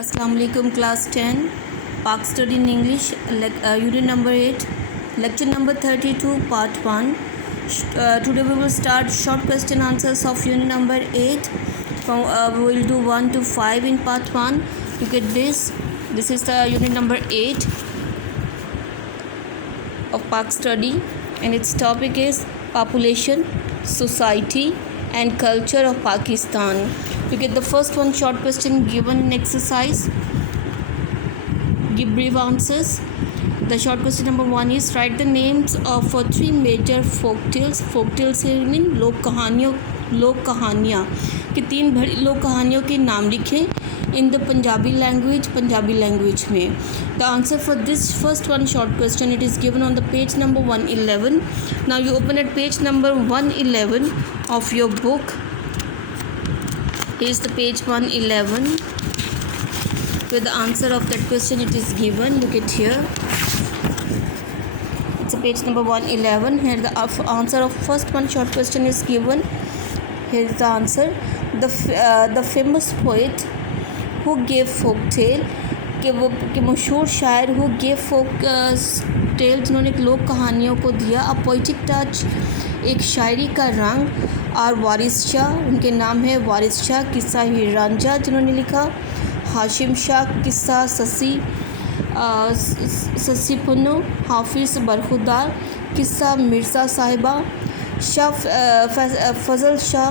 Assalamu alaikum class 10 Park Study in English unit number 8 lecture number 32 part 1 today we will start short question answers of unit number 8 from we will do 1 to 5 in part 1. Look at this is the unit number 8 of Park Study and its topic is population, society and culture of Pakistan. You get the first one short question given in exercise. Give brief answers. The short question number 1 is write the names of three major folk tales. Folk tales mean लोक कहानियाँ कि तीन बड़ी लोक कहानियों के नाम लिखें in the पंजाबी लैंग्वेज में. The answer for this first one short question, it is given on the page number 111. Now you open at page number 111 of your book. Here is the page 111 with the answer of that question it is given. Look at here. It's a page number 111. Here the answer of first one short question is given. Here is the answer. The famous poet who gave folk tale कि मशहूर शायर who gave folk tale जिन्होंने एक लोक कहानियों को दिया अ poetic touch एक शायरी का रंग और वारिस शाह उनके नाम है वारिस शाह किस्सा हीर रांझा जिन्होंने लिखा हाशिम शाह किस्सा ससी पुन्नो हाफिज़ बरखुरदार किस्सा मिर्ज़ा साहिबा फजल शाह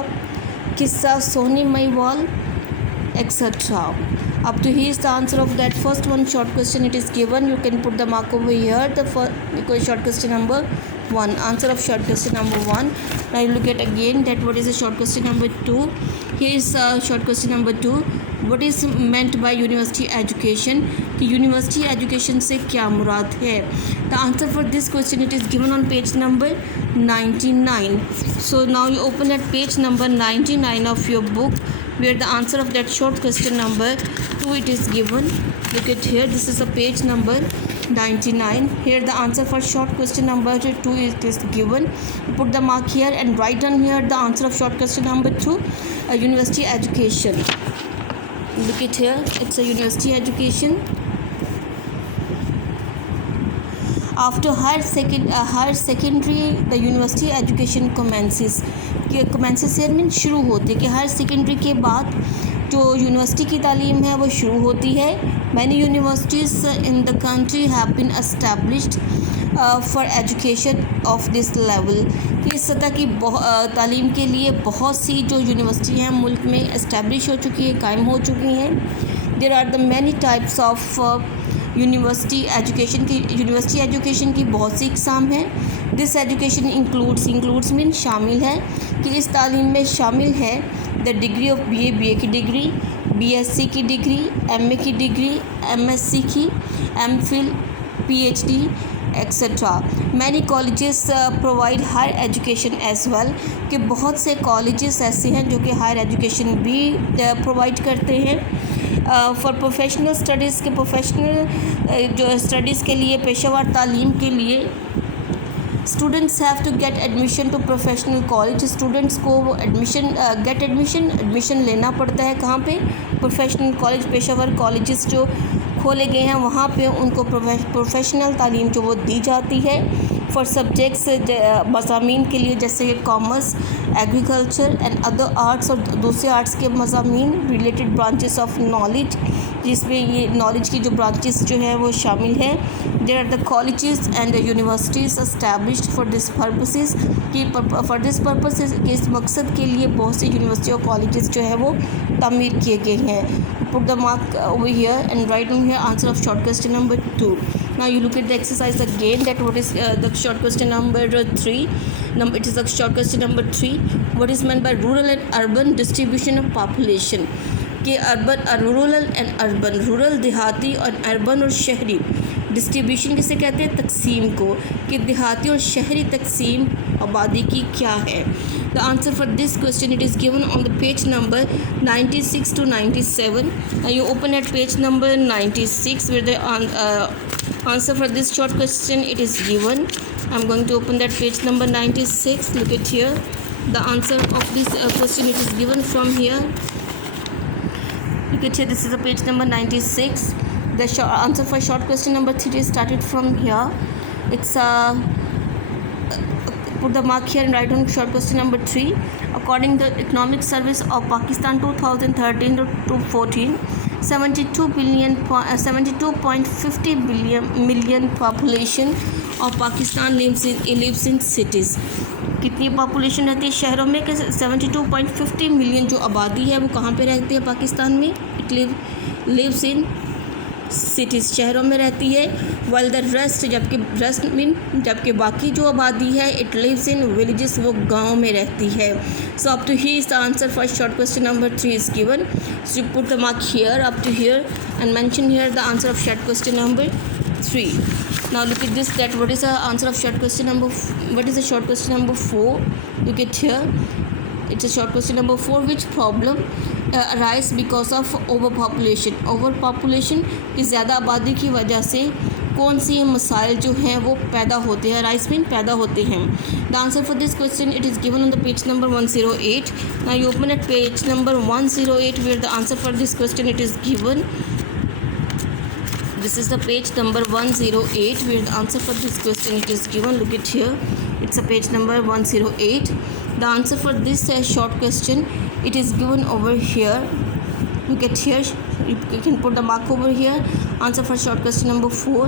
किस्सा सोनी Mahiwal etc. Up to here is the answer of that first one short question it is given. You can put the mark over here. The first short question number 1. Answer of short question number 1. Now you look at again that what is the short question number 2. Here is short question number 2. What is meant by university education? कि university education से क्या मुराद है? The answer for this question it is given on page number 99. So now you open at page number 99 of your book where the answer of that short question number 2 it is given. Look at here, this is a page number 99. Here the answer for short question number 2 it is given. Put the mark here and write down here the answer of short question number 2, university education. Look at here, it's a university education. After higher secondary the university education commences. commences here mean शुरू होती है कि higher secondary के बाद जो यूनिवर्सिटी की तालीम है वो शुरू होती है. Many universities in the country have been established for education of this level कि इस सतह की तालीम के लिए बहुत सी जो यूनिवर्सिटी हैं मुल्क में एस्टैब्लिश हो चुकी है कायम हो चुकी हैं. There are the many types of university education की बहुत सी इकसाम हैं. दिस एजुकेशन इंक्लूड्स मीन शामिल है कि इस तालीम में शामिल है द डिग्री ऑफ बीए की डिग्री, बीएससी की डिग्री, एमए की डिग्री, एमएससी की, MPhil, PhD etcetera. Many colleges provide higher education as well कि बहुत से कॉलेजेस ऐसे हैं जो कि हायर एजुकेशन भी प्रोवाइड करते हैं. फॉर प्रोफेशनल स्टडीज़ के जो स्टडीज़ के लिए पेशेवर तालीम के लिए students have to get admission to professional college. Students को वो एडमिशन लेना पड़ता है कहाँ पे? प्रोफेशनल कॉलेज, पेशेवर कॉलेजेस जो खोले गए हैं वहाँ पे उनको प्रोफेशनल तालीम जो वो दी जाती है. फॉर सब्जेक्ट्स मज़ामीन के लिए जैसे commerce, agriculture and other arts और दूसरे आर्ट्स के मज़ामीन रिलेटेड ब्रांचेस ऑफ नॉलेज जिसमें ये नॉलेज की जो ब्रांचेस जो है वो शामिल है. There are the colleges and universities established for this purposes कि फॉर दिस पर्पस के इस मकसद के लिए बहुत सी यूनिवर्सिटी और कॉलेजेस जो है वो तामीर किए गए हैं. Put the mark over here and write down here answer of short question number 2. Now you look at the exercise again that what is the short question number 3. It is the short question number 3. What is meant by rural and urban distribution of population? कि rural and urban, rural देहाती और अर्बन और शहरी डिस्ट्रीब्यूशन किसे कहते हैं? तकसीम को. कि देहाती और शहरी तकसीम आबादी की क्या है? The answer for this question it is given on the page number 96 to 97. You open at page number 96 where the answer for this short question it is given. I'm going to open that page number 96. Look at here. The answer of this question it is given from here. You can see this is a page number 96. The answer for short question number 3 is started from here. It's put the mark here and write down short question number 3. According to the Economic Service of Pakistan 2013 to 14, 72.50 million population of Pakistan lives in cities. कितनी पॉपुलेशन रहती है शहरों में? 72.50 मिलियन जो आबादी है वो कहाँ पे रहती है पाकिस्तान में? इट लिव्स इन सिटीज़, शहरों में रहती है. वाइल द रेस्ट, जबकि बाकी जो आबादी है इट लिव्स इन विलेजेस, वो गाँव में रहती है. So up to here is the answer for short question number 3 is given. So you put the mark here up to here and mention here the answer of short question number 3. Now look at this, that what is the answer of short question number what is the short question number 4? Look at here, it's a short question number 4. Which problem arise because of overpopulation की ज़्यादा आबादी की वजह से कौन सी मसाइल जो हैं वो पैदा होते हैं? राइस मीन पैदा होते हैं. The answer for this question it is given on the page number 108. Now you open at page number 108 where the answer for this question it is given. This is the page number 108 where the answer for this question it is given. Look at here, it's a page number 108. The answer for this short question it is given over here. Look at here, you can put the mark over here. Answer for short question number 4.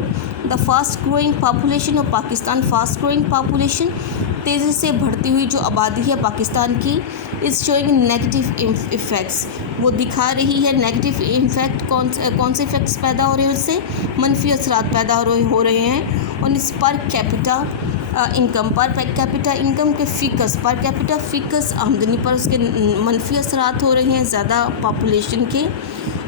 The fast growing population of Pakistan, fast growing population तेज़ी से बढ़ती हुई जो आबादी है पाकिस्तान की is showing negative effects, वो दिखा रही है नेगेटिव इम्फेक्ट. कौन से इफ़ेक्ट्स पैदा हो रहे हैं? उससे मनफी असरात पैदा हो रहे हैं. और इस per capita income, per capita income के फ़िकस, पर कैपिटा फ़िकस आमदनी पर उसके मनफी असरात हो रहे हैं ज़्यादा पॉपुलेशन के.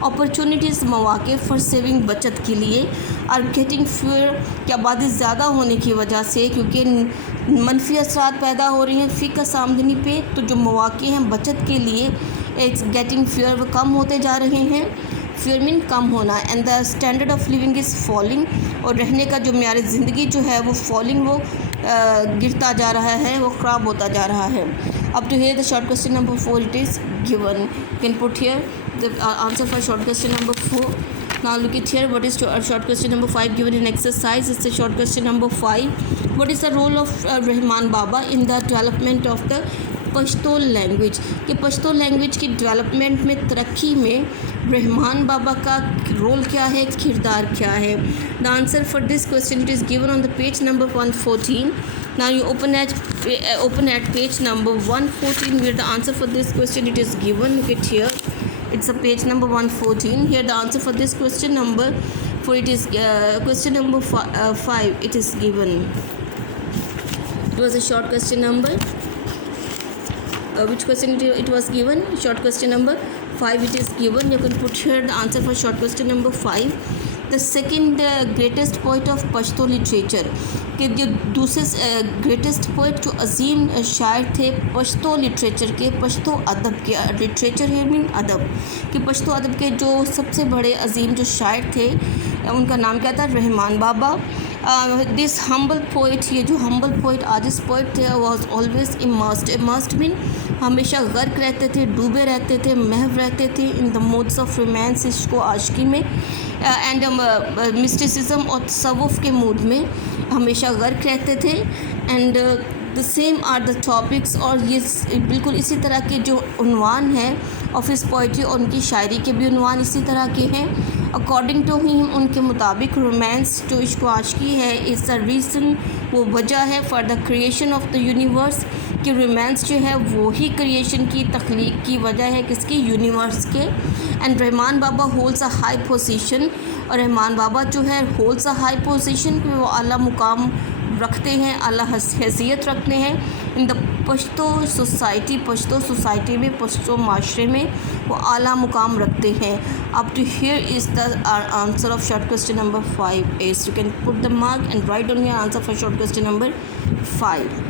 अपॉर्चुनिटीज़, मौक़े फॉर सेविंग, बचत के लिए. आर गेटिंग फ्यूअर, की आबादी ज़्यादा होने की वजह से क्योंकि मनफी असरात पैदा हो रही हैं फ़िकस आमदनी पे, तो जो मौक़े हैं बचत के लिए इट्स गेटिंग फ्यूअर, वो कम होते जा रहे हैं. फ्यूअर मीन कम होना. And the standard of living is falling, और रहने का जो म्यार ज़िंदगी जो है वो फॉलिंग, वो गिरता जा रहा है, वो ख़राब होता जा रहा है. अब to here the short question number 4 it is given. You can put here the answer for short question number 4. Now look at here, what is short question number 5 given in exercise? It's a short question number 5. What is the role of Rahman Baba in the development of the Pashto लैंग्वेज? कि पश्तो लैंग्वेज की डेवलपमेंट में, तरक्की में रहमान बाबा का रोल क्या है, किरदार क्या है? The answer for this question it is given on the page number 114. Now you open at page number 114 where the answer for this question it is given. Look at here, it's a page number 114. Here the answer for this question number 4 it is question number 5 it is given. It was a short question number which question it was given? Short question number 5 it is given. You can put here the answer for short question number 5. The second greatest poet of Pashto लिटरेचर, कि जो दूसरे greatest poet जो अजीम शायर थे पश्तो लिटरेचर के, पश्तो अदब के, लिटरेचर है मीन अदब, कि पश्तो अदब के जो सबसे बड़े अजीम जो शायर थे उनका नाम क्या था? रहमान बाबा. दिस हम्बल पोइट, ये जो हम्बल पोइट आजिज़ पोइट थे वॉज ऑलवेज इमर्स्ड मीन हमेशा गर्क रहते थे, डूबे रहते थे, महव रहते थे in the modes of romance, इसको आशिकी में, एंड मिस्टिसिज्म और तसव्वुफ़ के मूड में हमेशा गर्क रहते थे. And the same are the topics, और ये बिल्कुल इसी तरह के जो उन्वान है ऑफ हिस पोइट्री, और उनकी शायरी के भी उन्वान इसी तरह के हैं. अकॉर्डिंग टू हिम, उनके मुताबिक रोमांस जो इश्क आशिकी है इज़ द रीज़न, वो वजह है for the creation of the universe, कि रोमांस जो है वो ही क्रिएशन की, तख्लीक की वजह है किसकी? यूनिवर्स के. एंड रहमान बाबा होल्ड्स अ हाई पोजीशन, और रहमान बाबा जो है होल्ड्स अ हाई पोजीशन, कि वो आला मुकाम रखते हैं, आला हैसियत रखते हैं in the Pashto society, Pashto society में, पश्तो माशरे में वो आला मुकाम रखते हैं. Up to here is the answer of short question number 5 is. You can put the mark and write down your answer for short question number 5.